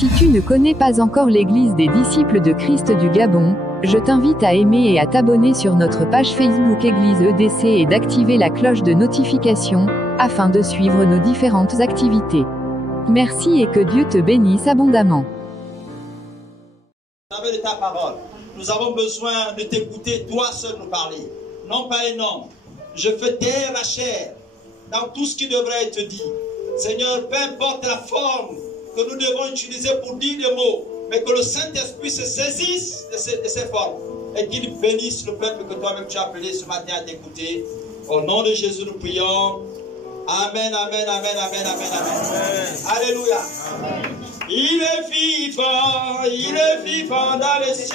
Si tu ne connais pas encore l'Église des disciples de Christ du Gabon, je t'invite à aimer et à t'abonner sur notre page Facebook Église EDC et d'activer la cloche de notification, afin de suivre nos différentes activités. Merci et que Dieu te bénisse abondamment. De ta parole. Nous avons besoin de t'écouter, toi seul nous parler. Non pas un homme. Je fais taire la chair dans tout ce qui devrait être dit. Seigneur, peu importe la forme que nous devons utiliser pour dire des mots, mais que le Saint-Esprit se saisisse de ces formes et qu'il bénisse le peuple que toi-même tu as appelé ce matin à t'écouter. Au nom de Jésus, nous prions. Amen, amen, amen, amen, amen, amen. Alléluia. Amen. Il est vivant dans les cieux,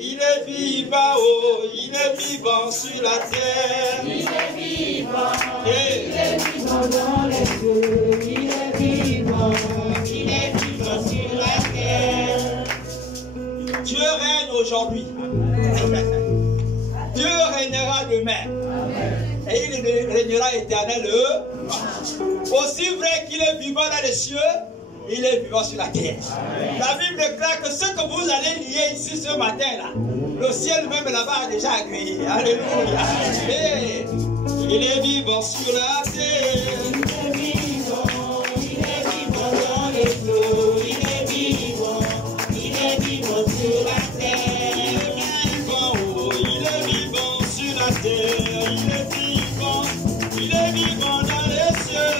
il est vivant haut, il est vivant sur la terre. Il est vivant, il est vivant dans les cieux, il est vivant sur la terre. Dieu règne aujourd'hui. Dieu régnera demain. Et il régnera éternel. Aussi vrai qu'il est vivant dans les cieux, il est vivant sur la terre. Amen. La Bible déclare que ce que vous allez lier ici ce matin-là, le ciel même là-bas a déjà agréé. Alléluia. Et il est vivant sur la terre. Il est vivant dans les flots. Il est vivant sur la terre. Il est vivant sur la terre. Il est vivant dans les cieux.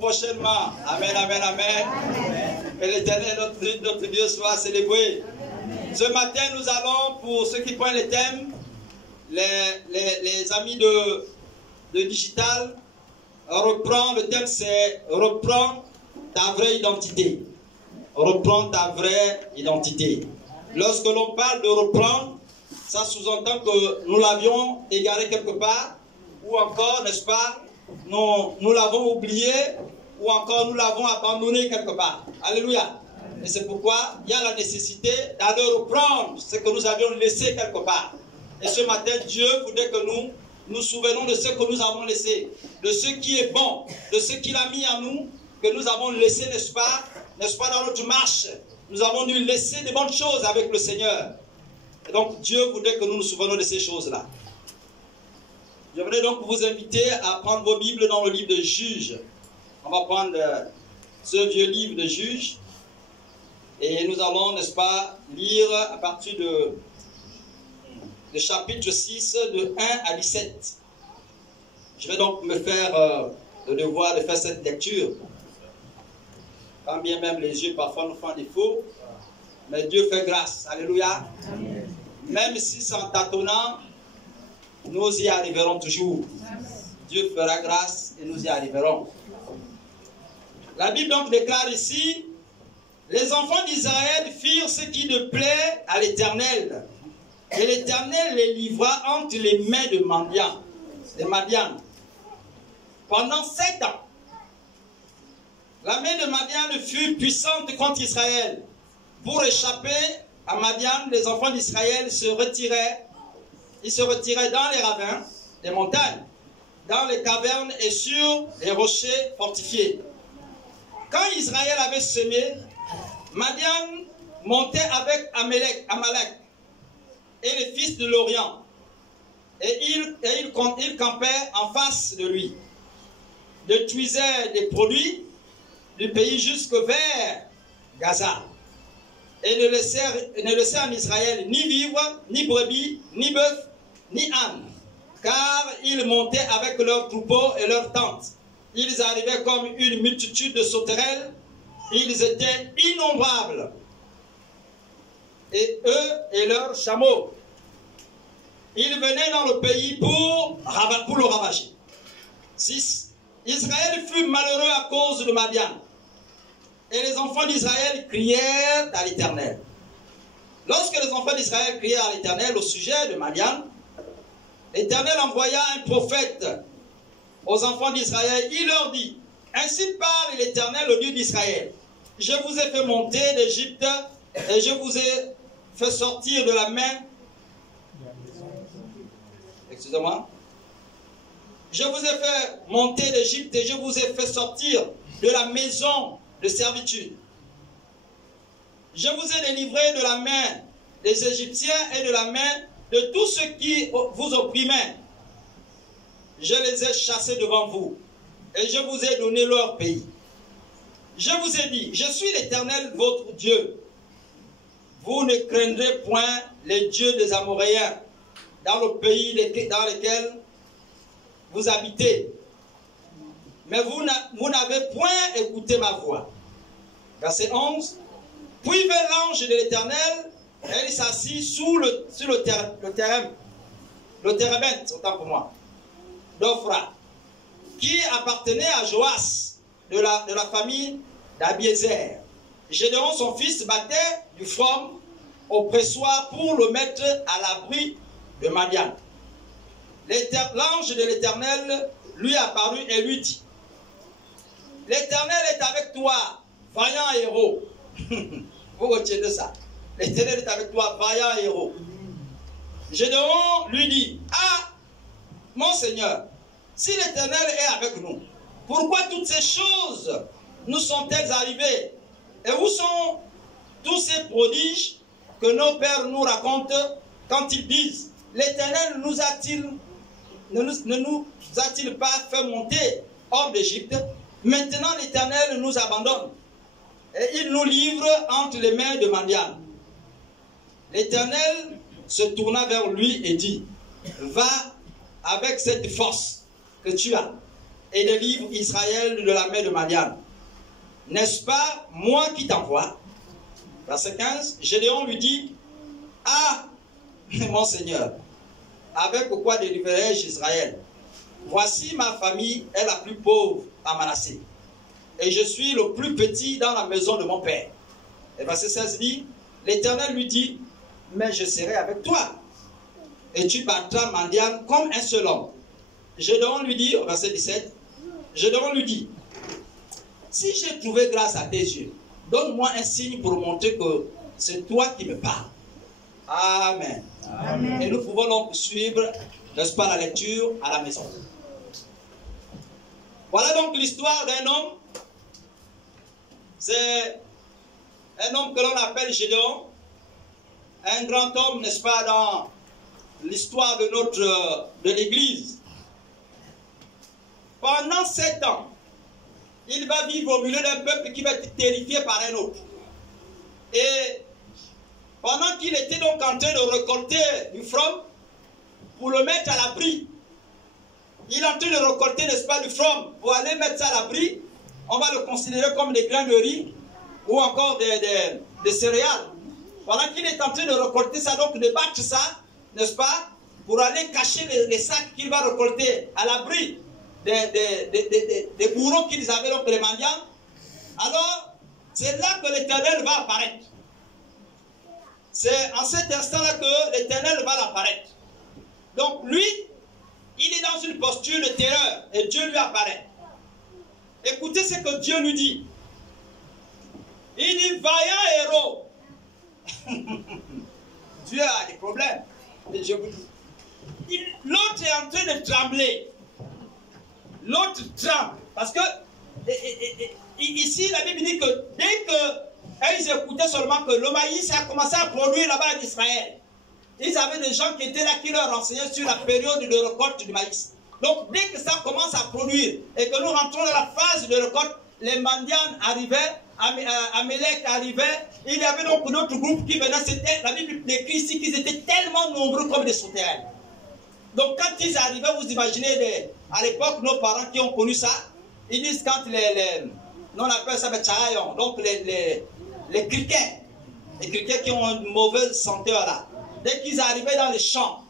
Prochainement. Amen, amen, amen. Que l'Éternel, notre Dieu, soit célébré. Ce matin, nous allons, pour ceux qui prennent les thèmes, les amis de Digital, reprendre. Le thème, c'est reprendre ta vraie identité. Reprendre ta vraie identité. Lorsque l'on parle de reprendre, ça sous-entend que nous l'avions égaré quelque part, ou encore, n'est-ce pas, nous l'avons oublié, ou encore nous l'avons abandonné quelque part. Alléluia. Et c'est pourquoi il y a la nécessité d'aller reprendre ce que nous avions laissé quelque part. Et ce matin, Dieu voudrait que nous nous souvenons de ce que nous avons laissé, de ce qui est bon, de ce qu'il a mis en nous, que nous avons laissé, n'est-ce pas, dans notre marche. Nous avons dû laisser de bonnes choses avec le Seigneur. Et donc, Dieu voudrait que nous nous souvenions de ces choses-là. Je voudrais donc vous inviter à prendre vos Bibles dans le livre de Juges. On va prendre ce vieux livre de Juges. Et nous allons, n'est-ce pas, lire à partir de chapitre 6, de 1 à 17. Je vais donc me faire le devoir de faire cette lecture. Quand bien même les yeux parfois nous font défaut, mais Dieu fait grâce. Alléluia. Même si c'est en tâtonnant, nous y arriverons toujours. Dieu fera grâce et nous y arriverons. La Bible donc déclare ici, les enfants d'Israël firent ce qui ne plaît à l'Éternel. Et l'Éternel les livra entre les mains de Madian. Pendant 7 ans. La main de Madian fut puissante contre Israël. Pour échapper à Madian, les enfants d'Israël se retiraient. Ils se retiraient dans les ravins des montagnes, dans les cavernes et sur les rochers fortifiés. Quand Israël avait semé, Madian montait avec Amalek et les fils de l'Orient. Et ils campaient en face de lui. Détruisaient les produits du pays jusque vers Gaza. Et ne laissaient en Israël ni vivres, ni brebis, ni bœufs, ni ânes. Car ils montaient avec leurs troupeaux et leurs tentes. Ils arrivaient comme une multitude de sauterelles. Ils étaient innombrables. Et eux et leurs chameaux. Ils venaient dans le pays pour le ravager. 6. Israël fut malheureux à cause de Madian. Et les enfants d'Israël crièrent à l'Éternel. Lorsque les enfants d'Israël crièrent à l'Éternel au sujet de Madian, l'Éternel envoya un prophète aux enfants d'Israël. Il leur dit, ainsi parle l'Éternel, le Dieu d'Israël. Je vous ai fait monter d'Égypte et je vous ai fait sortir de la main. Excusez-moi. Je vous ai fait monter d'Égypte et je vous ai fait sortir de la maison de servitude. Je vous ai délivré de la main des Égyptiens et de la main de tous ceux qui vous opprimaient. Je les ai chassés devant vous et je vous ai donné leur pays. Je vous ai dit, je suis l'Éternel votre Dieu. Vous ne craindrez point les dieux des Amoréens dans le pays dans lequel vous habitez. Mais vous n'avez point écouté ma voix. Verset 11. Puis vint l'ange de l'Éternel, et il s'assit sur le térébinthe, autant pour moi, d'Ophra, qui appartenait à Joas, de la famille d'Abiézer. Gédéon, son fils, battait du front au pressoir pour le mettre à l'abri de Madian. L'ange de l'Éternel lui apparut et lui dit, l'Éternel est avec toi, vaillant héros. Vous retiendrez ça. L'Éternel est avec toi, vaillant héros. Gédéon lui dit, ah, mon Seigneur, si l'Éternel est avec nous, pourquoi toutes ces choses nous sont-elles arrivées? Et où sont tous ces prodiges que nos pères nous racontent quand ils disent, l'Éternel ne nous a-t-il pas fait monter hors d'Égypte? Maintenant l'Éternel nous abandonne et il nous livre entre les mains de Madian. L'Éternel se tourna vers lui et dit, va avec cette force que tu as et délivre Israël de la main de Madian. N'est-ce pas moi qui t'envoie? Verset 15, Gédéon lui dit, ah, mon Seigneur, avec quoi délivrerai-je Israël? Voici ma famille est la plus pauvre à Manassé, et je suis le plus petit dans la maison de mon père. Et verset 16 dit, l'Éternel lui dit, mais je serai avec toi, et tu battras Madian comme un seul homme. Gédéon lui dit, au verset 17, Gédéon lui dit, si j'ai trouvé grâce à tes yeux, donne-moi un signe pour montrer que c'est toi qui me parles. Amen. Amen. Et nous pouvons donc suivre, n'est-ce pas, la lecture à la maison. Voilà donc l'histoire d'un homme. C'est un homme que l'on appelle Gédéon. Un grand homme, n'est-ce pas, dans l'histoire de l'Église. Pendant 7 ans, il va vivre au milieu d'un peuple qui va être terrifié par un autre. Et pendant qu'il était donc en train de récolter du front pour le mettre à l'abri, il est en train de récolter, n'est-ce pas, du front pour aller mettre ça à l'abri. On va le considérer comme des grains de riz ou encore des céréales. Pendant qu'il est en train de récolter ça, donc de battre ça, n'est-ce pas, pour aller cacher les sacs qu'il va récolter à l'abri des bourreaux qu'ils avaient, donc les mendiants. Alors, c'est là que l'Éternel va apparaître. C'est en cet instant-là que l'Éternel va apparaître. Donc lui, il est dans une posture de terreur et Dieu lui apparaît. Écoutez ce que Dieu lui dit. Il dit, vaillant héros. Dieu a des problèmes. Et je vous dis. L'autre est en train de trembler. L'autre tremble. Parce que ici, la Bible dit que dès qu'ils écoutaient seulement que le maïs a commencé à produire là-bas en Israël, ils avaient des gens qui étaient là qui leur renseignaient sur la période de récolte du maïs. Donc, dès que ça commence à produire et que nous rentrons dans la phase de récolte, les mendiants arrivaient, Amélec arrivait, il y avait donc d'autres groupes qui venaient, c'était, la Bible décrit ici qu'ils étaient tellement nombreux comme des sauterelles. Donc, quand ils arrivaient, vous imaginez, à l'époque, nos parents qui ont connu ça, ils disent quand on appelle ça Betchaïon, donc les criquets qui ont une mauvaise senteur là, dès qu'ils arrivaient dans les champs,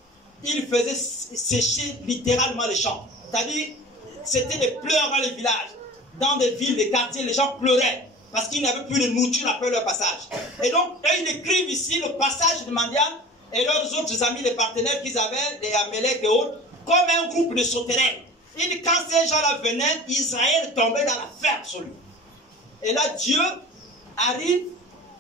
ils faisaient sécher littéralement les champs. C'est-à-dire, c'était des pleurs dans les villages, dans des villes, des quartiers, les gens pleuraient parce qu'ils n'avaient plus de nourriture après leur passage. Et donc, eux, ils décrivent ici le passage de Mandian et leurs autres amis, les partenaires qu'ils avaient, les Amélec et autres, comme un groupe de sauterelles. Il dit, quand ces gens-là venaient, Israël tombait dans la faim absolue. Et là, Dieu arrive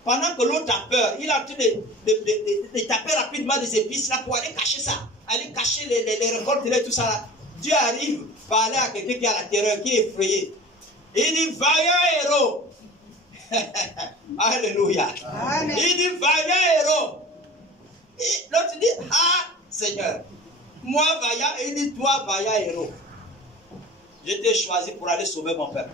pendant que l'autre a peur. Il a en train de taper rapidement des épices là pour aller cacher ça. Aller cacher les récoltes et tout ça là. Dieu arrive, parler à quelqu'un qui a la terreur, qui est effrayé. Il dit, vaillant héros. Alléluia. Amen. Il dit, vaillant héros. L'autre dit, ah Seigneur, moi vaillant, et il dit, toi vaillant héros. Je t'ai choisi pour aller sauver mon peuple.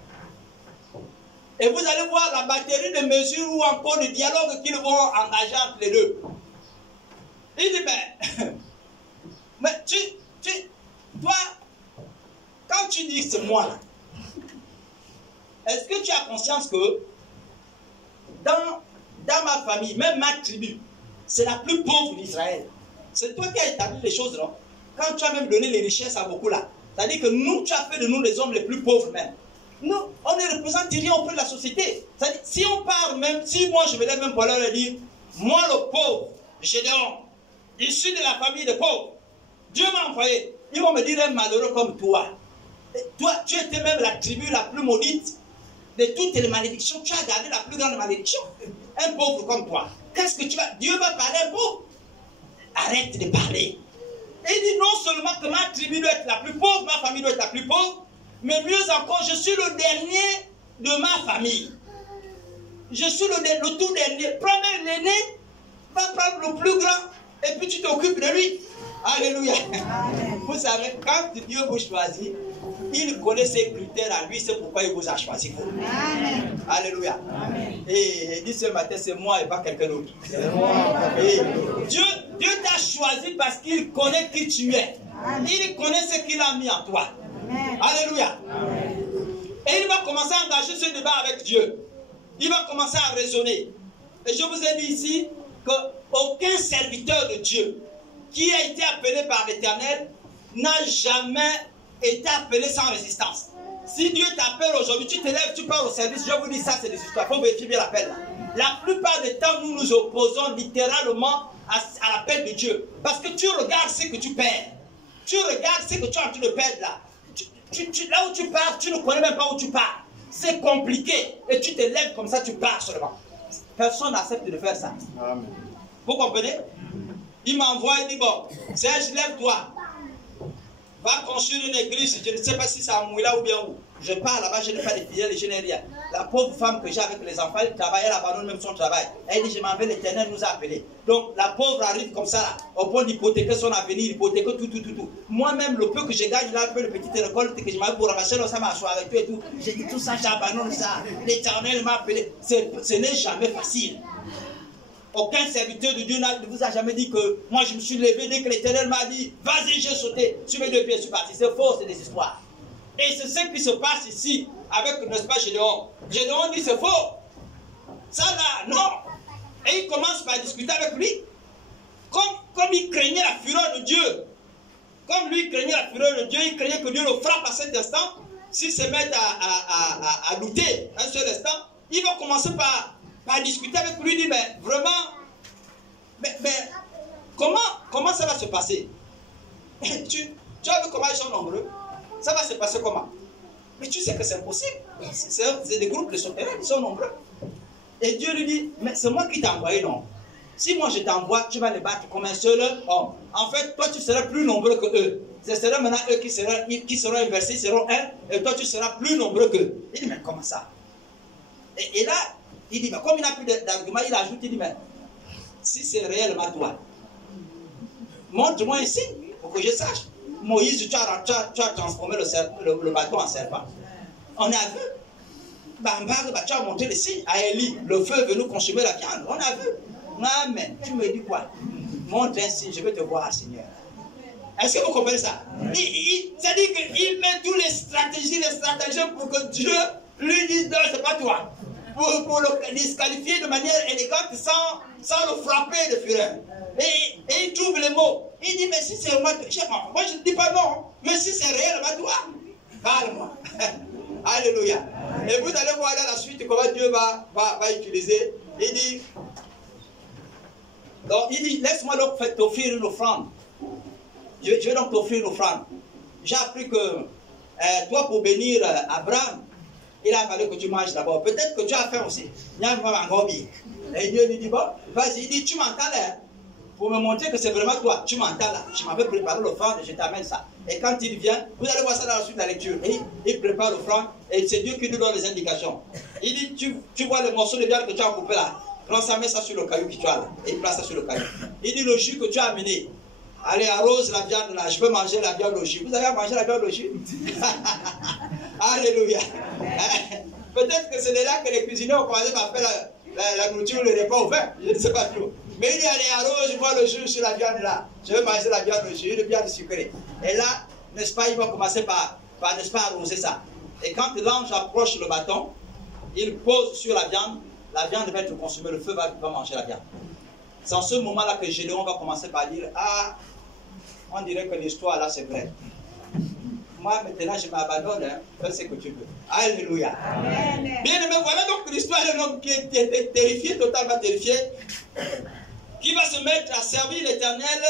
Et vous allez voir la batterie de mesures ou encore de dialogue qu'ils vont engager entre les deux. Il dit, mais toi, quand tu dis que c'est moi là, est-ce que tu as conscience que dans ma famille, même ma tribu, c'est la plus pauvre d'Israël? C'est toi qui as établi les choses, non? Quand tu as même donné les richesses à beaucoup là. C'est-à-dire que nous, tu as fait de nous les hommes les plus pauvres même. Nous, on ne représente rien auprès de la société. C'est-à-dire, si on parle même, si moi je me lève même pour leur dire, moi le pauvre, Gédéon, issu de la famille des pauvres, Dieu m'a envoyé. Ils vont me dire un malheureux comme toi. Et toi, tu étais même la tribu la plus maudite de toutes les malédictions. Tu as gardé la plus grande malédiction. Un pauvre comme toi. Qu'est-ce que tu vas... Dieu va parler un pauvre. Arrête de parler. Et il dit non seulement que ma tribu doit être la plus pauvre, ma famille doit être la plus pauvre, mais mieux encore, je suis le dernier de ma famille. Je suis le tout dernier. Prends l'aîné, va prendre le plus grand, et puis tu t'occupes de lui. Alléluia. Amen. Vous savez, quand Dieu vous choisit, il connaît ses critères à lui, c'est pourquoi il vous a choisi. Amen. Alléluia. Amen. Et il dit ce matin, c'est moi et pas quelqu'un d'autre. Dieu t'a choisi parce qu'il connaît qui tu es. Amen. Il connaît ce qu'il a mis en toi. Amen. Alléluia. Amen. Et il va commencer à engager ce débat avec Dieu. Il va commencer à raisonner. Et je vous ai dit ici qu'aucun serviteur de Dieu qui a été appelé par l'Éternel n'a jamais été appelé sans résistance. Si Dieu t'appelle aujourd'hui, tu te lèves, tu pars au service, je vous dis ça, c'est des histoires. Il faut vérifier bien l'appel. La plupart des temps, nous nous opposons littéralement à l'appel de Dieu. Parce que tu regardes ce que tu perds. Tu regardes ce que tu es en train de perdre là. Là où tu pars, tu ne connais même pas où tu pars. C'est compliqué. Et tu te lèves comme ça, tu pars seulement. Personne n'accepte de faire ça. Amen. Vous comprenez? Il m'envoie, il dit, bon, Serge, lève-toi. Va construire une église. Je ne sais pas si c'est à Mouila ou bien où. Je pars là-bas, je n'ai pas de fidèles, je n'ai rien. La pauvre femme que j'ai avec les enfants, elle travaille, elle abandonne même son travail. Elle dit, je m'en vais, l'Éternel nous a appelés. Donc la pauvre arrive comme ça, là, au point d'hypothéquer son avenir, hypothéquer tout. Moi-même, le peu que je gagne, là, le petit récolte que je m'avais pour ramasser, ça m'a asseoir avec tout et tout. J'ai dit, tout ça, j'abandonne ça. L'Éternel m'a appelé. Ce n'est jamais facile. Aucun serviteur de Dieu ne vous a jamais dit que moi je me suis levé dès que l'Éternel m'a dit, vas-y, j'ai sauté. Sur mes deux pieds, je suis parti. C'est faux, c'est des histoires. Et c'est ce qui se passe ici avec, n'est-ce pas, Gédéon. Gédéon dit c'est faux. Ça là, non. Et il commence par discuter avec lui. Comme il craignait la fureur de Dieu. comme lui craignait la fureur de Dieu, il craignait que Dieu le frappe à cet instant. S'il se met à douter un seul instant, il va commencer par discuter avec lui, il dit, mais vraiment, mais comment ça va se passer? Tu as vu comment ils sont nombreux? Ça va se passer comment? Mais tu sais que c'est impossible. C'est des groupes de souterrains, ils sont nombreux. Et Dieu lui dit, mais c'est moi qui t'ai envoyé, non? Si moi je t'envoie, tu vas les battre comme un seul homme. En fait, toi tu seras plus nombreux que eux. Ce sera maintenant eux qui seront inversés, ils seront un, et toi tu seras plus nombreux qu'eux. Il dit, mais comment ça? Et là, il dit, mais comme il n'a plus d'argument, il ajoute, il dit, mais si c'est réellement toi, montre-moi un signe pour que je sache. Moïse, tu as transformé le bateau en serpent. On a vu. Tu as montré le signe à Élie. Le feu est venu consumer la viande. On a vu. Amen. Tu me dis quoi? Montre un signe, je vais te voir, Seigneur. Est-ce que vous comprenez ça? C'est-à-dire qu'il met toutes les stratégies pour que Dieu lui dise non, c'est pas toi. Pour le disqualifier de manière élégante sans le frapper de fureur. Et il trouve les mots. Il dit, mais si c'est moi, moi je ne dis pas non, mais si c'est réellement toi, parle-moi. Alléluia. Et vous allez voir dans la suite comment Dieu va utiliser. Il dit, laisse-moi donc t'offrir une offrande. Je vais donc t'offrir une offrande. J'ai appris que toi, pour bénir Abraham, il a fallu que tu manges d'abord. Peut-être que tu as faim aussi. Et Dieu lui dit, bon, vas-y, il dit, tu m'entends là, pour me montrer que c'est vraiment toi. Tu m'entends là. Je m'avais préparé l'offrande et je t'amène ça. Et quand il vient, vous allez voir ça dans la suite de la lecture. Et il prépare l'offrande et c'est Dieu qui lui donne les indications. Il dit, tu vois le morceau de viande que tu as coupé là. Prends ça, mets ça sur le caillou que tu as là. Et il place ça sur le caillou. Il dit, le jus que tu as amené. Allez, arrose la viande là. Je peux manger la viande au jus. Vous avez mangé la viande au jus? Alléluia. Peut-être que c'est de là que les cuisiniers ont commencé à faire la nourriture, le repas au vin. Je ne sais pas trop. Mais il dit, allez, arrose-moi le jus sur la viande là. Je vais manger la viande au jus, une viande sucrée. Et là, n'est-ce pas, il va commencer par n'est-ce pas, arroser ça. Et quand l'ange approche le bâton, il pose sur la viande va être consumée, le feu va manger la viande. C'est en ce moment-là que Gédéon va commencer par dire, ah, on dirait que l'histoire là c'est vrai. Moi maintenant je m'abandonne, hein. Fais ce que tu veux. Alléluia. Bien aimé, voilà donc l'histoire d'un homme qui était terrifié, totalement terrifié, qui va se mettre à servir l'Éternel,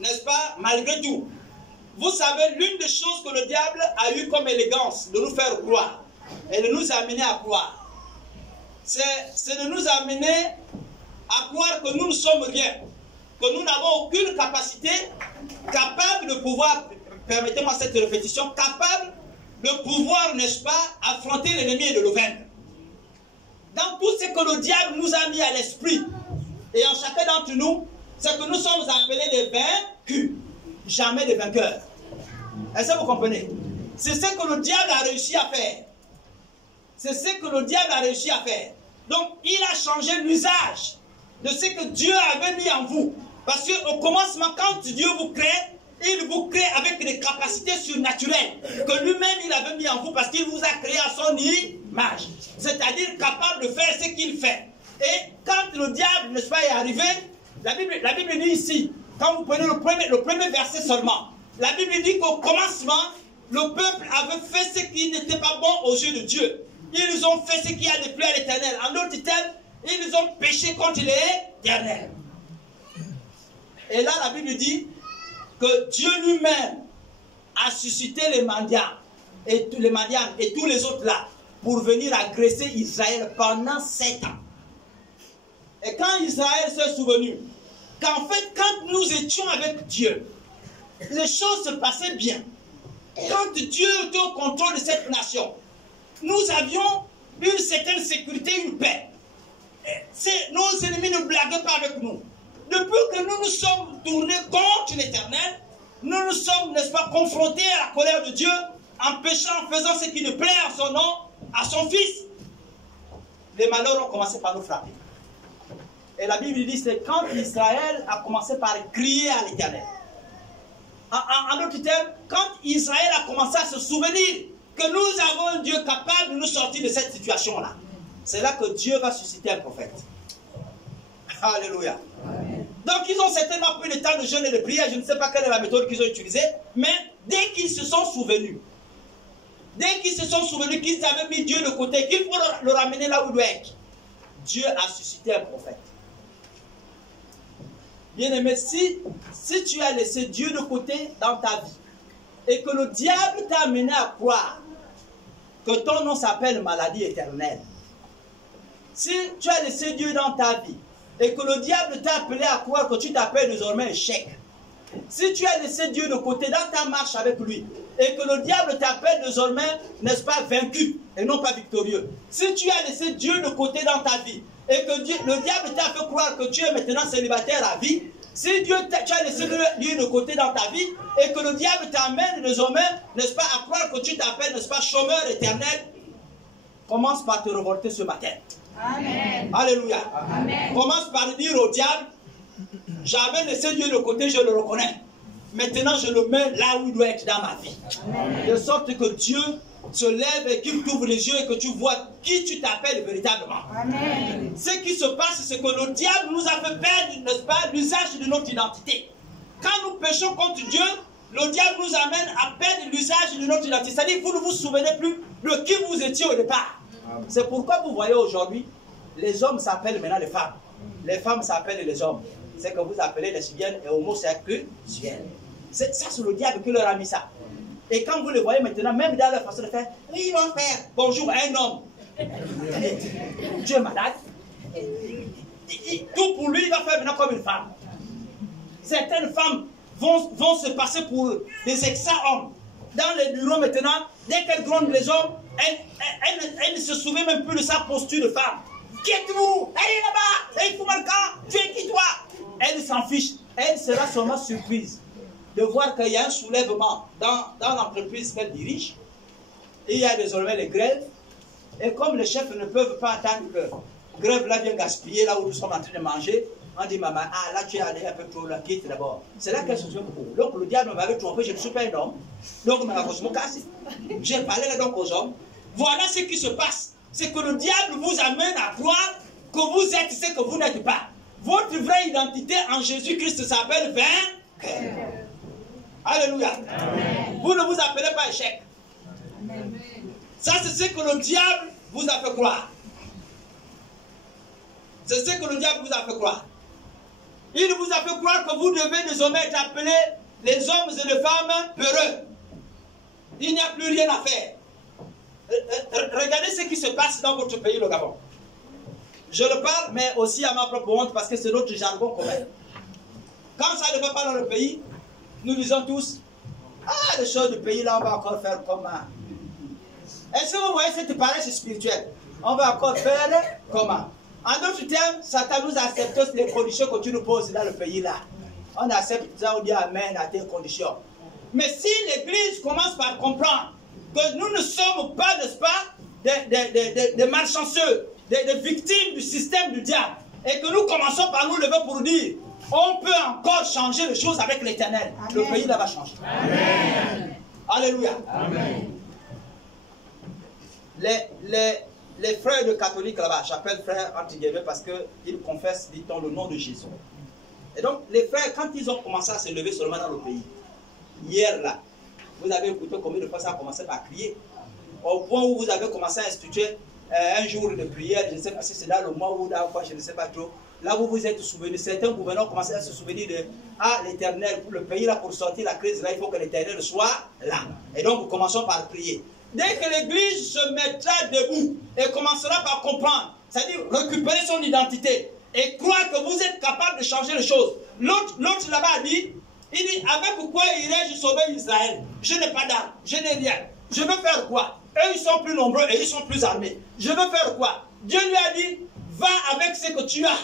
n'est-ce pas, malgré tout. Vous savez, l'une des choses que le diable a eu comme élégance de nous faire croire et de nous amener à croire, c'est de nous amener à croire que nous ne sommes rien, que nous n'avons aucune capacité capable de pouvoir, permettez-moi cette répétition, capable de pouvoir, n'est-ce pas, affronter l'ennemi et de le vaincre. Dans tout ce que le diable nous a mis à l'esprit, et en chacun d'entre nous, c'est que nous sommes appelés les vaincus, jamais les vainqueurs. Est-ce que vous comprenez? C'est ce que le diable a réussi à faire. C'est ce que le diable a réussi à faire. Donc, il a changé l'usage de ce que Dieu avait mis en vous. Parce qu'au commencement, quand Dieu vous crée, il vous crée avec des capacités surnaturelles que lui-même il avait mis en vous parce qu'il vous a créé à son image. C'est-à-dire capable de faire ce qu'il fait. Et quand le diable, n'est-ce pas, est arrivé, la Bible dit ici, quand vous prenez le premier verset seulement, la Bible dit qu'au commencement, le peuple avait fait ce qui n'était pas bon aux yeux de Dieu. Ils ont fait ce qui a déplu à l'Éternel. En d'autres termes, ils ont péché contre l'Éternel. Et là, la Bible dit que Dieu lui-même a suscité les mendiants et tous les autres là pour venir agresser Israël pendant 7 ans. Et quand Israël s'est souvenu qu'en fait, quand nous étions avec Dieu, les choses se passaient bien. Quand Dieu était au contrôle de cette nation, nous avions une certaine sécurité, une paix. Nos ennemis ne blaguaient pas avec nous. Depuis que nous nous sommes tournés contre l'Éternel, nous nous sommes, n'est-ce pas, confrontés à la colère de Dieu, en péchant, en faisant ce qui ne plaît à son nom, à son Fils. Les malheurs ont commencé par nous frapper. Et la Bible dit, c'est quand Israël a commencé par crier à l'Éternel. En d'autres termes, quand Israël a commencé à se souvenir que nous avons un Dieu capable de nous sortir de cette situation-là, c'est là que Dieu va susciter un prophète. Alléluia. Amen. Donc ils ont certainement pris le temps de jeûne et de prière, je ne sais pas quelle est la méthode qu'ils ont utilisée, mais dès qu'ils se sont souvenus qu'ils avaient mis Dieu de côté, qu'il faut le ramener là où il doit être, Dieu a suscité un prophète. Bien-aimé, si tu as laissé Dieu de côté dans ta vie et que le diable t'a amené à croire que ton nom s'appelle maladie éternelle, si tu as laissé Dieu dans ta vie et que le diable t'a appelé à croire que tu t'appelles désormais échec, si tu as laissé Dieu de côté dans ta marche avec lui et que le diable t'appelle désormais, n'est-ce pas, vaincu et non pas victorieux, si tu as laissé Dieu de côté dans ta vie et que le diable t'a fait croire que tu es maintenant célibataire à vie, si tu as laissé Dieu de côté dans ta vie et que le diable t'amène désormais, n'est-ce pas, à croire que tu t'appelles, n'est-ce pas, chômeur éternel, commence par te révolter ce matin. Amen. Alléluia. Amen. Commence par dire au diable, j'avais laissé Dieu de côté, je le reconnais. Maintenant, je le mets là où il doit être dans ma vie. Amen. De sorte que Dieu se lève et qu'il t'ouvre les yeux et que tu vois qui tu t'appelles véritablement. Amen. Ce qui se passe, c'est que le diable nous a fait perdre, n'est-ce pas, l'usage de notre identité. Quand nous péchons contre Dieu, le diable nous amène à perdre l'usage de notre identité. C'est-à-dire que vous ne vous souvenez plus de qui vous étiez au départ. C'est pourquoi vous voyez aujourd'hui, les hommes s'appellent maintenant les femmes. Les femmes s'appellent les hommes. C'est que vous appelez lesbiennes et homosexuels. Ça, c'est le diable qui leur a mis ça. Et quand vous les voyez maintenant, même dans leur façon de faire, ils vont faire bonjour à un homme. Tu es malade. Tout pour lui, il va faire maintenant comme une femme. Certaines femmes vont se passer pour des ex-hommes. Dans les bureaux maintenant, dès qu'elles grondent les hommes, elle ne se souvient même plus de sa posture de femme. Qui êtes-vous? Elle est là-bas, il faut mal quand. Tu es qui toi? Elle s'en fiche. Elle sera sûrement surprise de voir qu'il y a un soulèvement dans l'entreprise qu'elle dirige. Et il y a désormais les grèves. Et comme les chefs ne peuvent pas attendre que grève là vient gaspiller là où nous sommes en train de manger, on dit maman, ah là tu es allé un peu trop là, quitte d'abord. C'est là qu'elle se souvient beaucoup. Donc le diable m'avait trompé, je ne suis pas un homme. Donc malheureusement cassé. J'ai parlé là donc aux hommes. Voilà ce qui se passe. C'est que le diable vous amène à croire que vous êtes ce que vous n'êtes pas. Votre vraie identité en Jésus-Christ s'appelle vainqueur. Alléluia. Amen. Vous ne vous appelez pas échec. Amen. Ça, c'est ce que le diable vous a fait croire. C'est ce que le diable vous a fait croire. Il vous a fait croire que vous devez désormais être appelés les hommes et les femmes peureux. Il n'y a plus rien à faire. Regardez ce qui se passe dans votre pays, le Gabon. Je le parle, mais aussi à ma propre honte, parce que c'est notre jargon commun. Quand ça ne va pas dans le pays, nous disons tous, ah, les choses du pays, là, on va encore faire comment? Est-ce que vous voyez cette paresse spirituelle? On va encore faire comment? En d'autres termes, Satan nous accepte les conditions que tu nous poses dans le pays, là. On accepte ça, on dit amen à tes conditions. Mais si l'Église commence par comprendre que nous ne sommes pas, n'est-ce pas, des malchanceux, des victimes du système du diable, et que nous commençons par nous lever pour dire, on peut encore changer les choses avec l'Éternel. Le pays là va changer. Amen. Alléluia. Amen. Les frères de catholiques là-bas, j'appelle frères entre guillemets parce qu'ils confessent, dit-on, le nom de Jésus. Et donc, les frères, quand ils ont commencé à se lever seulement dans le pays, hier là, vous avez écouté combien de fois ça a commencé à crier, au point où vous avez commencé à instituer un jour de prière, je ne sais pas si c'est dans le mois ou dans quoi, je ne sais pas trop. Là où vous êtes souvenu, certains gouverneurs commencent à se souvenir de l'Éternel, pour le pays là, pour sortir la crise là, il faut que l'Éternel soit là. Et donc, nous commençons par prier. Dès que l'Église se mettra debout et commencera par comprendre, c'est-à-dire récupérer son identité et croire que vous êtes capable de changer les choses. L'autre là-bas a dit, il dit, avec quoi irai-je sauver Israël? Je n'ai pas d'armes, je n'ai rien. Je veux faire quoi? Eux, ils sont plus nombreux et ils sont plus armés. Je veux faire quoi? Dieu lui a dit, va avec ce que tu as.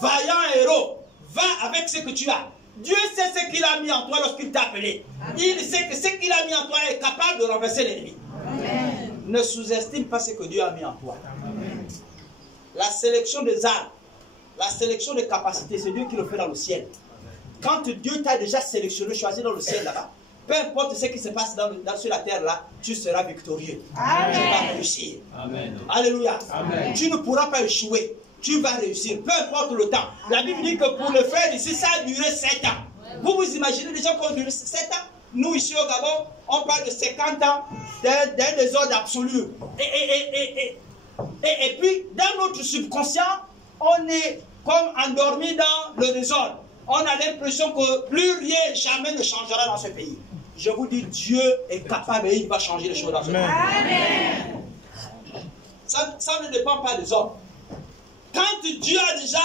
Vaillant héros, va avec ce que tu as. Dieu sait ce qu'il a mis en toi lorsqu'il t'a appelé. Il sait que ce qu'il a mis en toi est capable de renverser l'ennemi. Ne sous-estime pas ce que Dieu a mis en toi. Amen. La sélection des armes, la sélection des capacités, c'est Dieu qui le fait dans le ciel. Quand Dieu t'a déjà sélectionné, choisi dans le ciel là-bas, peu importe ce qui se passe sur la terre là, tu seras victorieux. Amen. Tu vas réussir. Amen. Alléluia. Amen. Tu ne pourras pas échouer. tu vas réussir, peu importe le temps. La Bible dit que pour le faire ici, ça a duré 7 ans. Vous vous imaginez des gens qui ont duré 7 ans? Nous, ici au Gabon, on parle de 50 ans d'un désordre absolu. Et puis, dans notre subconscient, on est comme endormi dans le désordre. On a l'impression que plus rien, jamais ne changera dans ce pays. Je vous dis, Dieu est capable et il va changer les choses dans ce pays. Amen. Ça ne dépend pas des hommes. Quand Dieu a déjà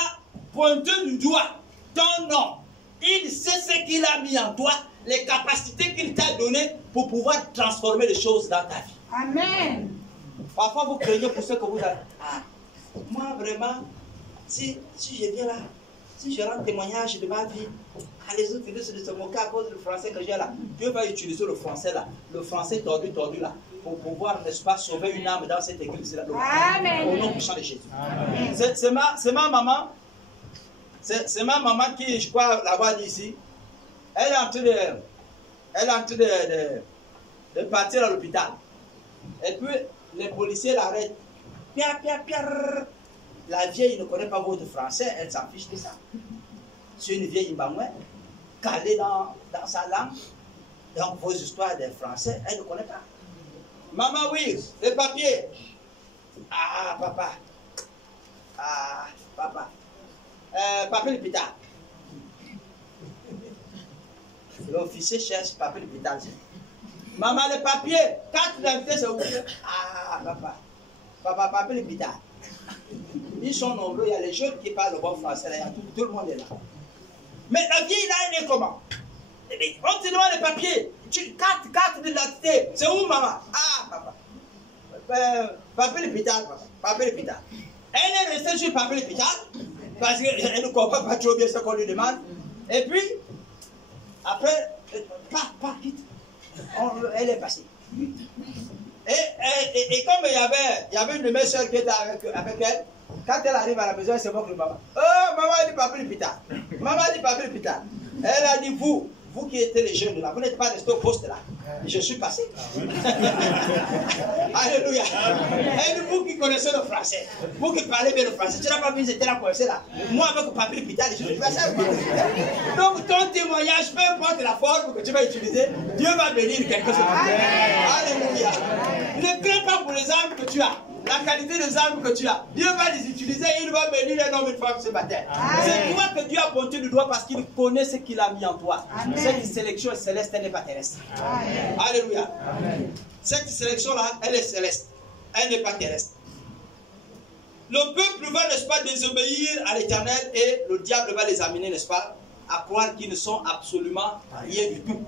pointé du doigt ton nom, il sait ce qu'il a mis en toi, les capacités qu'il t'a données pour pouvoir transformer les choses dans ta vie. Amen. Parfois, vous craignez pour ce que vous avez. Ah, moi, vraiment, si je viens là, si je rends témoignage de ma vie, les autres finissent de se moquer à cause du français que j'ai là. Dieu va utiliser le français là, le français tordu là, pour pouvoir, n'est-ce pas, sauver une âme dans cette église là. Amen. Au nom puissant de Jésus. C'est ma maman. C'est ma maman qui, je crois l'avoir dit ici. Elle est en train de partir à l'hôpital. Et puis, les policiers l'arrêtent. Pierre. La vieille ne connaît pas votre français, elle s'en fiche de ça. C'est une vieille Mbangoué, calée dans sa langue. Donc, vos histoires des français, elle ne connaît pas. Maman, oui, les papiers. Ah, papa. Ah, papa. Papier l'hôpital. L'officier cherche papier l'hôpital. Maman, les papiers. 4 invités, c'est où? Ah, papa. Papa, papier l'hôpital. Ils sont nombreux, il y a les jeunes qui parlent le bon français, là, tout le monde est là. Mais la vieille là, elle est comment? On te demande les papiers. 4 d'identité. C'est où, maman? Ah, papa. Papier l'hôpital, papa. Papier l'hôpital. Elle est restée sur le papier l'hôpital parce qu'elle ne comprend pas trop bien ce qu'on lui demande. Et puis, après, quitte. Elle est passée. Et comme il y avait une de mes soeurs qui était avec elle, quand elle arrive à la maison, elle se moque de maman. Oh, maman a dit papier l'hôpital. Maman a dit papier l'hôpital. Elle a dit, vous qui étiez les jeunes là, vous n'êtes pas restés au poste là. Je suis passé. Alléluia. Et vous qui connaissez le français, vous qui parlez bien le français, tu n'as pas vu, j'étais là coincé là. Moi avec le papier l'hôpital, je suis passé. Donc ton témoignage, peu importe la forme que tu vas utiliser, Dieu va bénir quelque chose. Alléluia. Ne crains pas pour les âmes que tu as. La qualité des âmes que tu as, Dieu va les utiliser et il va bénir un homme et une femme ce matin. C'est toi que Dieu a pointé du doigt parce qu'il connaît ce qu'il a mis en toi. Amen. Cette sélection est céleste, elle n'est pas terrestre. Amen. Alléluia. Amen. Cette sélection-là, elle est céleste, elle n'est pas terrestre. Le peuple va, n'est-ce pas, désobéir à l'Éternel et le diable va les amener, n'est-ce pas, à croire qu'ils ne sont absolument rien du tout.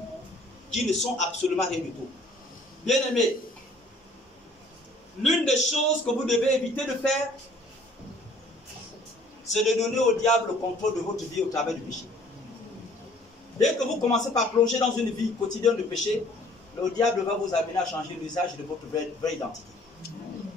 Qu'ils ne sont absolument rien du tout. Bien-aimés, l'une des choses que vous devez éviter de faire, c'est de donner au diable le contrôle de votre vie au travers du péché. Dès que vous commencez par plonger dans une vie quotidienne de péché, le diable va vous amener à changer l'usage de votre vraie identité.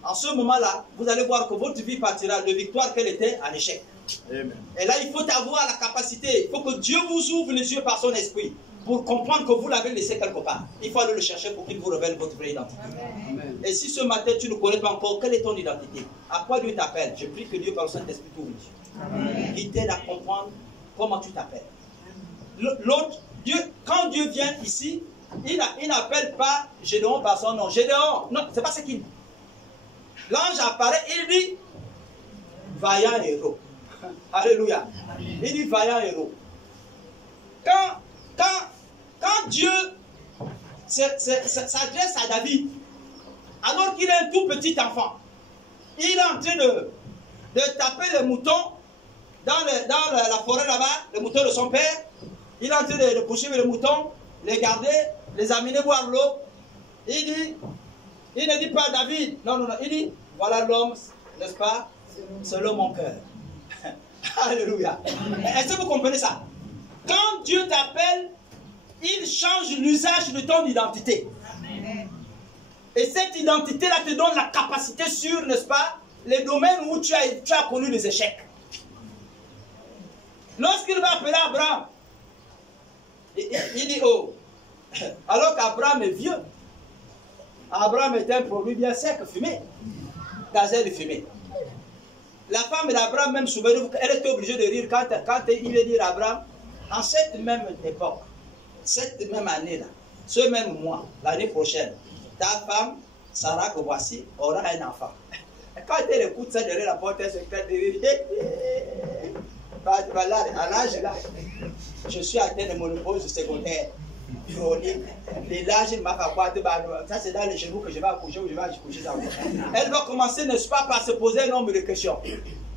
En ce moment-là, vous allez voir que votre vie partira de victoire qu'elle était à l'échec. Et là, il faut avoir la capacité, il faut que Dieu vous ouvre les yeux par son esprit pour comprendre que vous l'avez laissé quelque part. Il faut aller le chercher pour qu'il vous révèle votre vraie identité. Amen. Et si ce matin tu ne connais pas encore quelle est ton identité, à quoi Dieu t'appelle, je prie que Dieu par le Saint-Esprit t'ouvre les yeux. Qui t'aide à comprendre comment tu t'appelles. L'autre, quand Dieu vient ici, il n'appelle pas Gédéon par son nom. Gédéon, non, c'est pas ce qu'il dit. L'ange apparaît, il dit vaillant héros. Alléluia. Il dit vaillant héros. Quand Dieu s'adresse à David, alors qu'il est un tout petit enfant, il est en train de taper les moutons dans la forêt là-bas, les moutons de son père. Il est en train de poursuivre les moutons, les garder, les amener boire l'eau. Il ne dit pas David, non, il dit, voilà l'homme, n'est-ce pas, selon mon cœur. Alléluia. Est-ce que vous comprenez ça? Quand Dieu t'appelle, il change l'usage de ton identité. Amen. Et cette identité-là te donne la capacité sur, n'est-ce pas, les domaines où tu as connu les échecs. Lorsqu'il va appeler Abraham, il dit, oh, alors qu'Abraham est vieux, Abraham était un produit bien sec, fumé, gazelle fumée. La femme d'Abraham, même souvenez-vous, elle était obligée de rire quand il veut dire à Abraham, en cette même époque, cette même année-là, ce même mois, l'année prochaine, ta femme, Sarah, que voici, aura un enfant. Et quand elle écoute ça derrière la porte, elle se fait de rire. Voilà, à l'âge là, je suis atteint de monopole secondaire. Chronique. Les l'âge, il m'a fait quoi? Ça, c'est dans les genoux que je vais accoucher ou je vais accoucher ça. Elle va commencer, n'est-ce pas, par se poser un nombre de questions.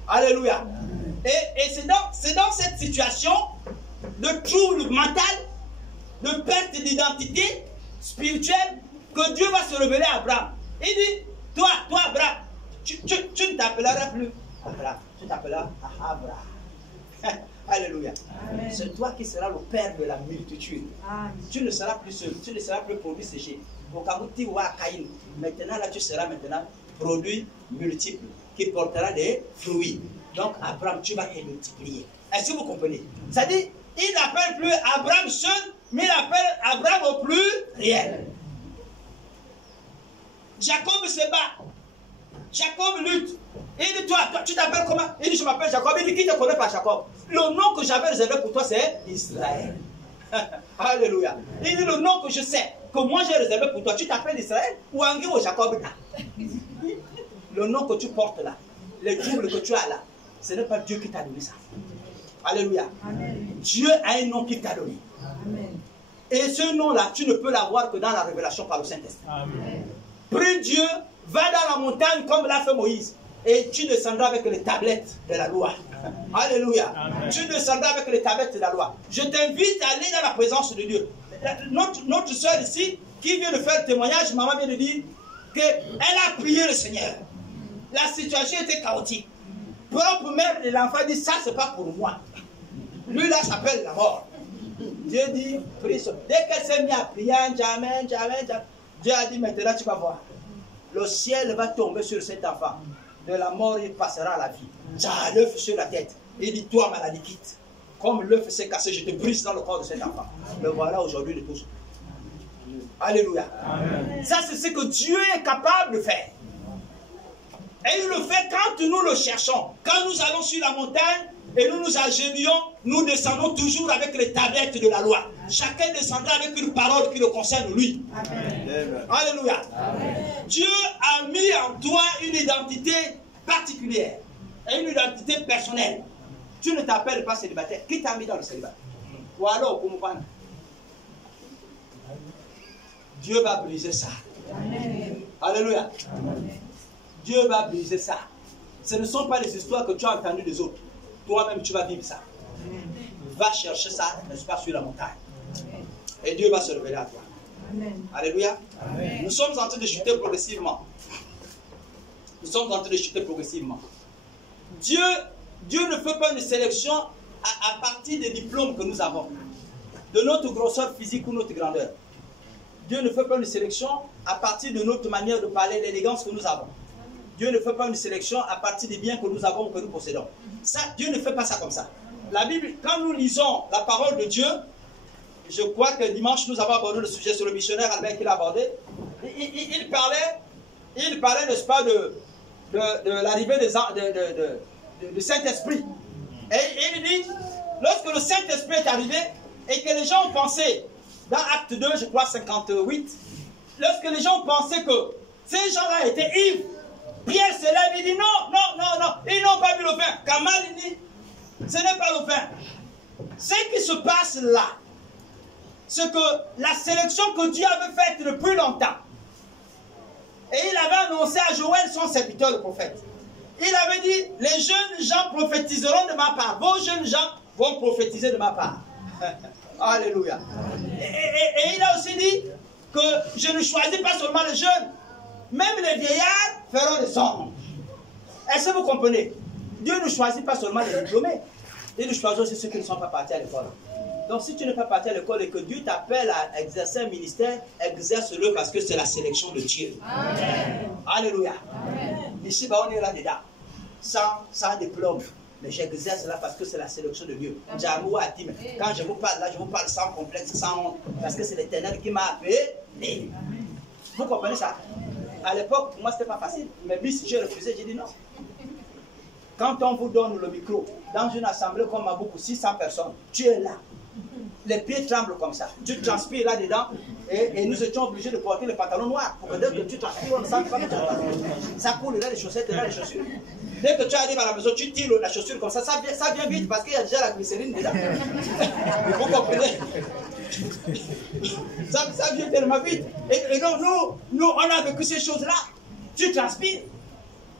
Alléluia. Et c'est dans cette situation de trouble mental, de perte d'identité spirituelle, que Dieu va se révéler à Abraham. Il dit, toi Abraham, tu ne t'appelleras plus Abraham, tu t'appelleras Abraham. Alléluia. C'est toi qui seras le père de la multitude. Amen. Tu ne seras plus seul, tu ne seras plus produit séché. Maintenant, là, tu seras maintenant produit multiple qui portera des fruits. Donc, Abraham, tu vas te multiplier. Est-ce que vous comprenez? C'est-à-dire, il n'appelle plus Abraham seul, mais il appelle Abraham au plus réel. Jacob se bat. Jacob lutte. Il dit, toi, tu t'appelles comment? Il dit, je m'appelle Jacob. Il dit, qui te connaît pas Jacob? Le nom que j'avais réservé pour toi, c'est Israël. Alléluia. Il dit, le nom que je sais, que moi j'ai réservé pour toi, tu t'appelles Israël ou Angé ou Jacob? Le nom que tu portes là, les troubles que tu as là, ce n'est pas Dieu qui t'a donné ça. Alléluia. Amen. Dieu a un nom qui t'a donné. Amen. Et ce nom-là, tu ne peux l'avoir que dans la révélation par le Saint-Esprit. Prie Dieu, va dans la montagne comme l'a fait Moïse. Et tu descendras avec les tablettes de la loi. Alléluia. Amen. Tu descendras avec les tablettes de la loi. Je t'invite à aller dans la présence de Dieu. Notre soeur ici, qui vient de faire le témoignage, maman vient de dire qu'elle a prié le Seigneur. La situation était chaotique. Propre mère de l'enfant dit, ça c'est pas pour moi. Lui là s'appelle la mort. Dieu dit, prie. Dès qu'elle s'est mise à prier, jamais, Dieu a dit, maintenant tu vas voir. Le ciel va tomber sur cet enfant. De la mort, il passera à la vie. L'œuf sur la tête. Il dit, toi, maladie, quitte. Comme l'œuf s'est cassé, je te brise dans le corps de cet enfant. Le voilà aujourd'hui de tous. Alléluia. Amen. Ça, c'est ce que Dieu est capable de faire. Et il le fait quand nous le cherchons. Quand nous allons sur la montagne et nous nous agenouillons, nous descendons toujours avec les tablettes de la loi. Chacun descendra avec une parole qui le concerne lui. Amen. Alléluia. Amen. Dieu a mis en toi une identité particulière et une identité personnelle. Tu ne t'appelles pas célibataire. Qui t'a mis dans le célibat? Ou alors, comment? Dieu va briser ça. Amen. Alléluia. Amen. Dieu va briser ça. Ce ne sont pas les histoires que tu as entendues des autres. Toi-même, tu vas vivre ça. Amen. Va chercher ça, n'est-ce pas, sur la montagne. Amen. Et Dieu va se révéler à toi. Amen. Alléluia. Amen. Nous sommes en train de chuter progressivement. Nous sommes en train de chuter progressivement. Dieu ne fait pas une sélection à partir des diplômes que nous avons, de notre grosseur physique ou notre grandeur. Dieu ne fait pas une sélection à partir de notre manière de parler, l'élégance que nous avons. Dieu ne fait pas une sélection à partir des biens que nous avons ou que nous possédons. Ça, Dieu ne fait pas ça comme ça. La Bible, quand nous lisons la parole de Dieu, je crois que dimanche nous avons abordé le sujet sur le missionnaire Albert qui l'a abordé. Il parlait, n'est-ce pas, de l'arrivée du Saint-Esprit. Et il dit, lorsque le Saint-Esprit est arrivé et que les gens ont pensé, dans Acte 2, je crois 58, lorsque les gens ont pensé que ces gens-là étaient ivres, Pierre se lève et dit non, ils n'ont pas bu le vin. Kamal dit, ce n'est pas le vin. Ce qui se passe là, c'est que la sélection que Dieu avait faite depuis longtemps, et il avait annoncé à Joël, son serviteur, le prophète, il avait dit, les jeunes gens prophétiseront de ma part, vos jeunes gens vont prophétiser de ma part. Alléluia. Et il a aussi dit que je ne choisis pas seulement les jeunes, même les vieillards feront des songes. Est-ce que vous comprenez? Dieu ne choisit pas seulement les diplômés, il nous choisit aussi ceux qui ne sont pas partis à l'école. Donc si tu n'es pas parti à l'école et que Dieu t'appelle à exercer un ministère, exerce-le parce que c'est la sélection de Dieu. Amen. Alléluia. Amen. Ici, on est là-dedans, sans diplôme. Mais j'exerce là parce que c'est la sélection de Dieu. Quand je vous parle là, je vous parle sans complexe, sans honte, parce que c'est l'Éternel qui m'a appelé. Vous comprenez ça? À l'époque, pour moi, ce n'était pas facile. Mais puis, si j'ai refusé, j'ai dit non. Quand on vous donne le micro, dans une assemblée comme à beaucoup, 600 personnes, tu es là. Les pieds tremblent comme ça. Tu transpires là-dedans et nous étions obligés de porter les pantalons noirs pour que dès que tu transpires, on ne sente pas que tu as ça coule là les chaussettes et là les chaussures. Dès que tu arrives à la maison, tu tires la chaussure comme ça vient vite parce qu'il y a déjà la glycérine dedans. Vous comprenez? Ça vient tellement vite. Et donc nous, on a vécu ces choses-là. Tu transpires.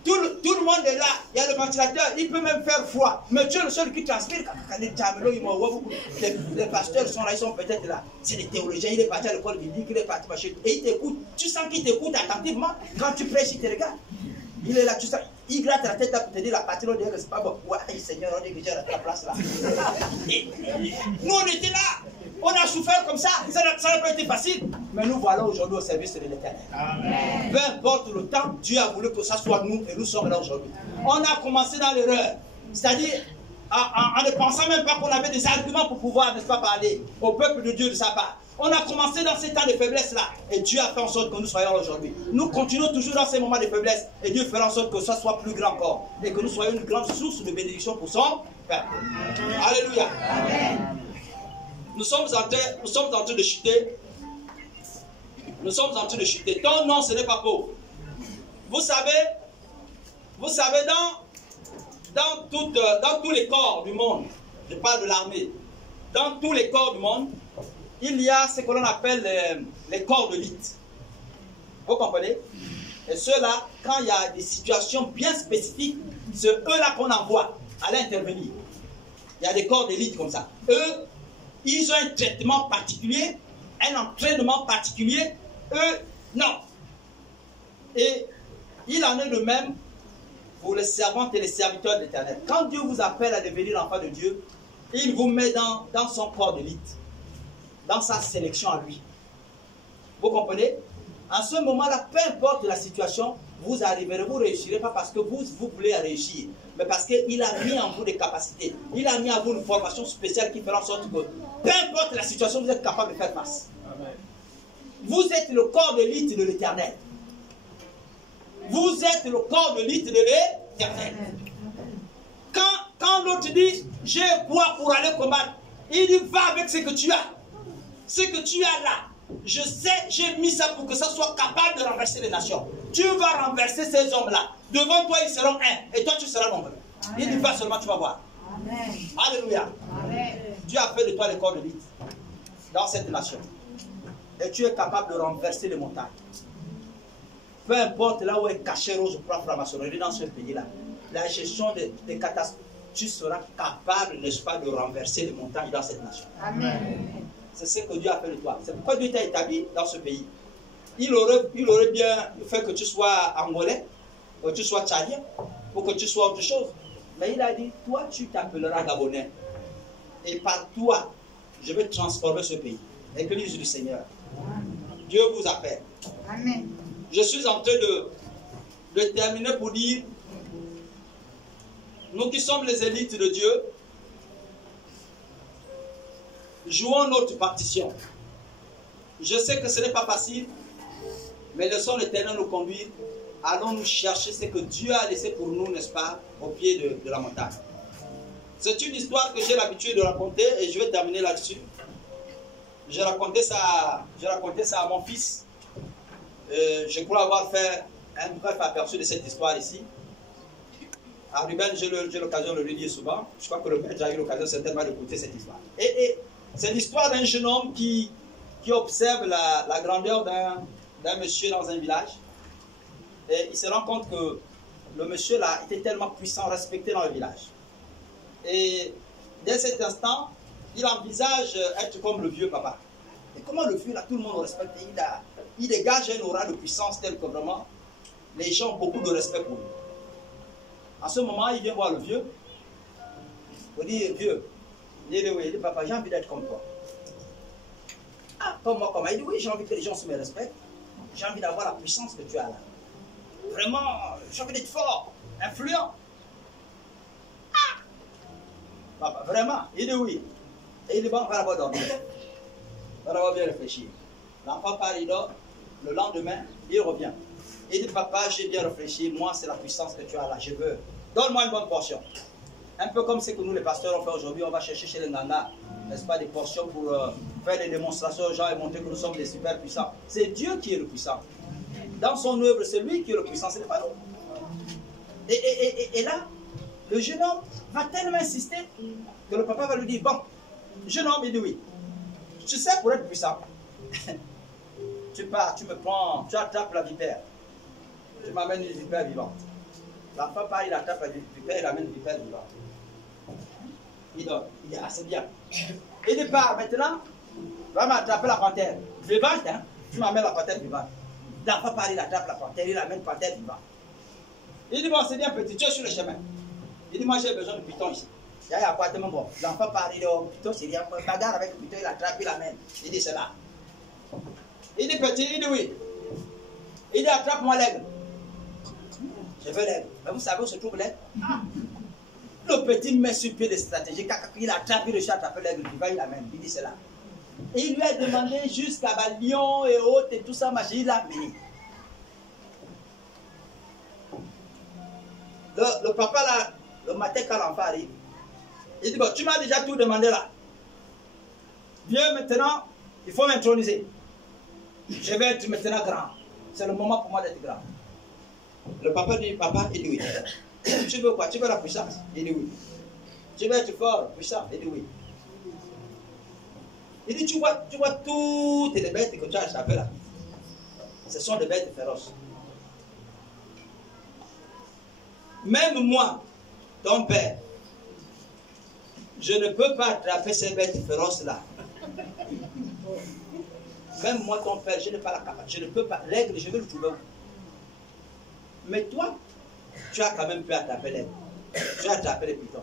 Tout le monde est là. Il y a le ventilateur. Il peut même faire froid. Mais tu es le seul qui transpire. Les pasteurs sont là. Ils sont peut-être là. C'est des théologiens. Il est parti à l'école biblique. Il est parti machin. Et il t'écoute. Tu sens qu'il t'écoute attentivement. Quand tu prêches, il te regarde. Il est là. Tu sens. Il gratte la tête pour te dire la partie. On dit que c'est pas bon. Ouais, Seigneur, on dit que j'ai la place là. Nous, on était là. On a souffert comme ça. Ça n'a pas été facile. Mais nous voilà aujourd'hui au service de l'Éternel. Peu importe le temps, Dieu a voulu que ça soit nous et nous sommes là aujourd'hui. On a commencé dans l'erreur. C'est-à-dire en ne pensant même pas qu'on avait des arguments pour pouvoir, n'est-ce pas, parler au peuple de Dieu de sa part. On a commencé dans ces temps de faiblesse-là. Et Dieu a fait en sorte que nous soyons là aujourd'hui. Nous continuons toujours dans ces moments de faiblesse. Et Dieu fera en sorte que ça soit plus grand encore. Et que nous soyons une grande source de bénédiction pour son peuple. Alléluia. Amen. Nous sommes en train de chuter. Nous sommes en train de chuter. Ton nom, ce n'est pas pauvre. Vous savez, dans tous les corps du monde, je parle de l'armée, dans tous les corps du monde, il y a ce que l'on appelle les corps de l'élite. Vous comprenez? Et ceux-là, quand il y a des situations bien spécifiques, c'est eux-là qu'on envoie à l'intervenir. Il y a des corps d'élite comme ça. Eux, ils ont un traitement particulier, un entraînement particulier. Eux, non. Et il en est de même pour les servantes et les serviteurs de l'Éternel. Quand Dieu vous appelle à devenir enfant de Dieu, il vous met dans son corps d'élite, dans sa sélection à lui. Vous comprenez? En ce moment-là, peu importe la situation, vous arriverez, vous réussirez pas parce que vous voulez réussir, mais parce qu'il a mis en vous des capacités. Il a mis en vous une formation spéciale qui fera en sorte que, peu importe la situation, vous êtes capable de faire face. Amen. Vous êtes le corps d'élite de l'Éternel. Vous êtes le corps d'élite de l'Éternel. Quand l'autre dit, j'ai quoi pour aller combattre, il dit, va avec ce que tu as. Ce que tu as là. Je sais, j'ai mis ça pour que ça soit capable de renverser les nations. Tu vas renverser ces hommes-là. Devant toi, ils seront un. Et toi, tu seras nombreux. Il dit pas seulement, tu vas voir. Amen. Alléluia. Amen. Dieu a fait de toi le corps de l'élite dans cette nation. Et tu es capable de renverser les montagnes. Peu importe là où est caché Rose pour la franc-maçonnerie dans ce pays-là. La gestion des catastrophes, tu seras capable, n'est-ce pas, de renverser les montagnes dans cette nation. Amen. C'est ce que Dieu a fait de toi. C'est pourquoi Dieu t'a établi dans ce pays. Il aurait bien fait que tu sois angolais, que tu sois tchadien, ou que tu sois autre chose. Mais il a dit, toi tu t'appelleras Gabonais. Et par toi, je vais transformer ce pays. Église du Seigneur. Dieu vous appelle. Amen. Je suis en train de terminer pour dire, nous qui sommes les élites de Dieu, jouons notre partition. Je sais que ce n'est pas facile, mais laissons l'Éternel nous conduire. Allons nous chercher ce que Dieu a laissé pour nous, n'est-ce pas, au pied de la montagne. C'est une histoire que j'ai l'habitude de raconter et je vais terminer là-dessus. J'ai raconté ça à mon fils. Je crois avoir fait un bref aperçu de cette histoire ici. À Ruben, j'ai l'occasion de le lire souvent. Je crois que le maître a eu l'occasion certainement d'écouter cette histoire. Et c'est l'histoire d'un jeune homme qui observe la grandeur d'un monsieur dans un village. Et il se rend compte que le monsieur là était tellement puissant, respecté dans le village. Et dès cet instant, il envisage être comme le vieux papa. Et comment le vieux là, tout le monde le respecte. Il dégage une aura de puissance telle que vraiment les gens ont beaucoup de respect pour lui. En ce moment, il vient voir le vieux. Il dit, vieux, il dit, papa, j'ai envie d'être comme toi. Ah, comme moi, comment? Il dit, oui, j'ai envie que les gens se me respectent. J'ai envie d'avoir la puissance que tu as là. Vraiment, j'ai envie d'être fort, influent. Ah! Papa, vraiment? Il dit oui. Et il dit, bon, on va d'abord dormir. On va d'abord bien réfléchir. L'enfant part, il dort. Le lendemain, il revient. Il dit, papa, j'ai bien réfléchi, moi c'est la puissance que tu as là, je veux. Donne-moi une bonne portion. Un peu comme ce que nous les pasteurs on fait aujourd'hui, on va chercher chez les nanas, n'est-ce pas, des portions pour faire des démonstrations aux gens et montrer que nous sommes des super puissants. C'est Dieu qui est le puissant. Dans son œuvre, c'est lui qui est le puissant, ce n'est pas nous. Et là, le jeune homme va tellement insister que le papa va lui dire, bon, jeune homme, il dit oui. Tu sais, pour être puissant, tu pars, tu me prends, tu attrapes la vipère. Tu m'amènes une vipère vivante. L'enfant part, il attrape la vipère, il amène une vipère vivante. Il donne, il dit, ah, c'est bien. Il dit, part, maintenant, va m'attraper la panthère. Vivante, hein, tu m'amènes la panthère vivante. L'enfant part, il attrape la panthère, il amène une panthère vivante. Il dit, bon, c'est bien petit, tu es sur le chemin. Il dit, moi j'ai besoin de python ici. Il y a quoi tellement bon. L'enfant part, il dit, oh, python, c'est rien. Bagarre avec le python, il attrape, il amène. Il dit, c'est là. Il dit, petit, il dit, oui. Il dit, attrape-moi l'aigle. Je veux l'aigle. Mais vous savez où se trouve l'aigle? Le petit met sur pied de stratégie. Il attrape, il attrape l'aigle, il va, il amène. Il dit, c'est là. Et il lui a demandé jusqu'à Lion et autres et tout ça, machin, il l'a amené. Le papa là, le matin quand l'enfant arrive, il dit, bon, tu m'as déjà tout demandé là. Viens maintenant, il faut m'introniser. Je vais être maintenant grand. C'est le moment pour moi d'être grand. Le papa dit, papa, il dit oui. Tu veux quoi? Tu veux la puissance? Il dit oui. Tu veux être fort, puissant? Il dit oui. Il dit, tu vois toutes les bêtes que tu as échappées là. Ce sont des bêtes féroces. Même moi, ton père, je ne peux pas attraper ces bêtes féroces là. Même moi, ton père, je n'ai pas la capacité. Je ne peux pas. L'aigle, je vais le trouver où? Mais toi, tu as quand même pu attraper l'aigle. Tu as attrapé les pitons.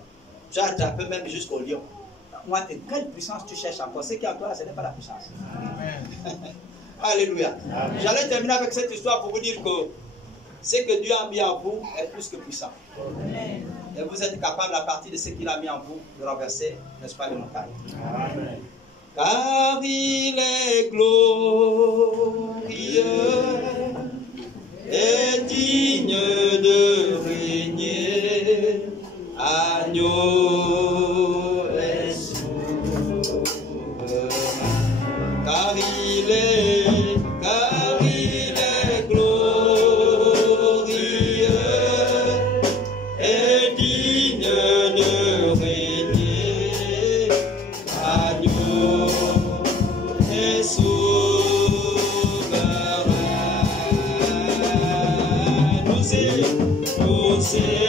Tu as attrapé même jusqu'au lion. Moi, quelle puissance tu cherches encore? Ce qui est encore là, ce n'est pas la puissance. Amen. Alléluia. J'allais terminer avec cette histoire pour vous dire que ce que Dieu a mis en vous est plus que puissant. Amen. Et vous êtes capable, à partir de ce qu'il a mis en vous, de renverser, n'est-ce pas, les montagnes. Amen. Car il est glorieux et digne de régner, agneau et souverain. Car il est glorieux et digne de régner, agneau et souverain. Nous élevons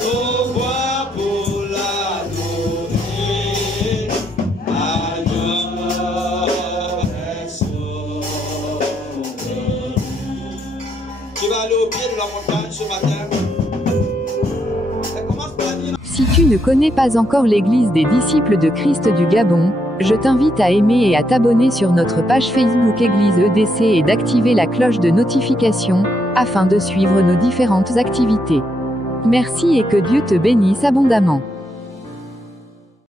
nos voix pour l'adorer, agneau et souverain. Tu vas aller au pied de la montagne ce matin. Si tu ne connais pas encore l'Église des disciples de Christ du Gabon, je t'invite à aimer et à t'abonner sur notre page Facebook Église EDC et d'activer la cloche de notification, afin de suivre nos différentes activités. Merci et que Dieu te bénisse abondamment.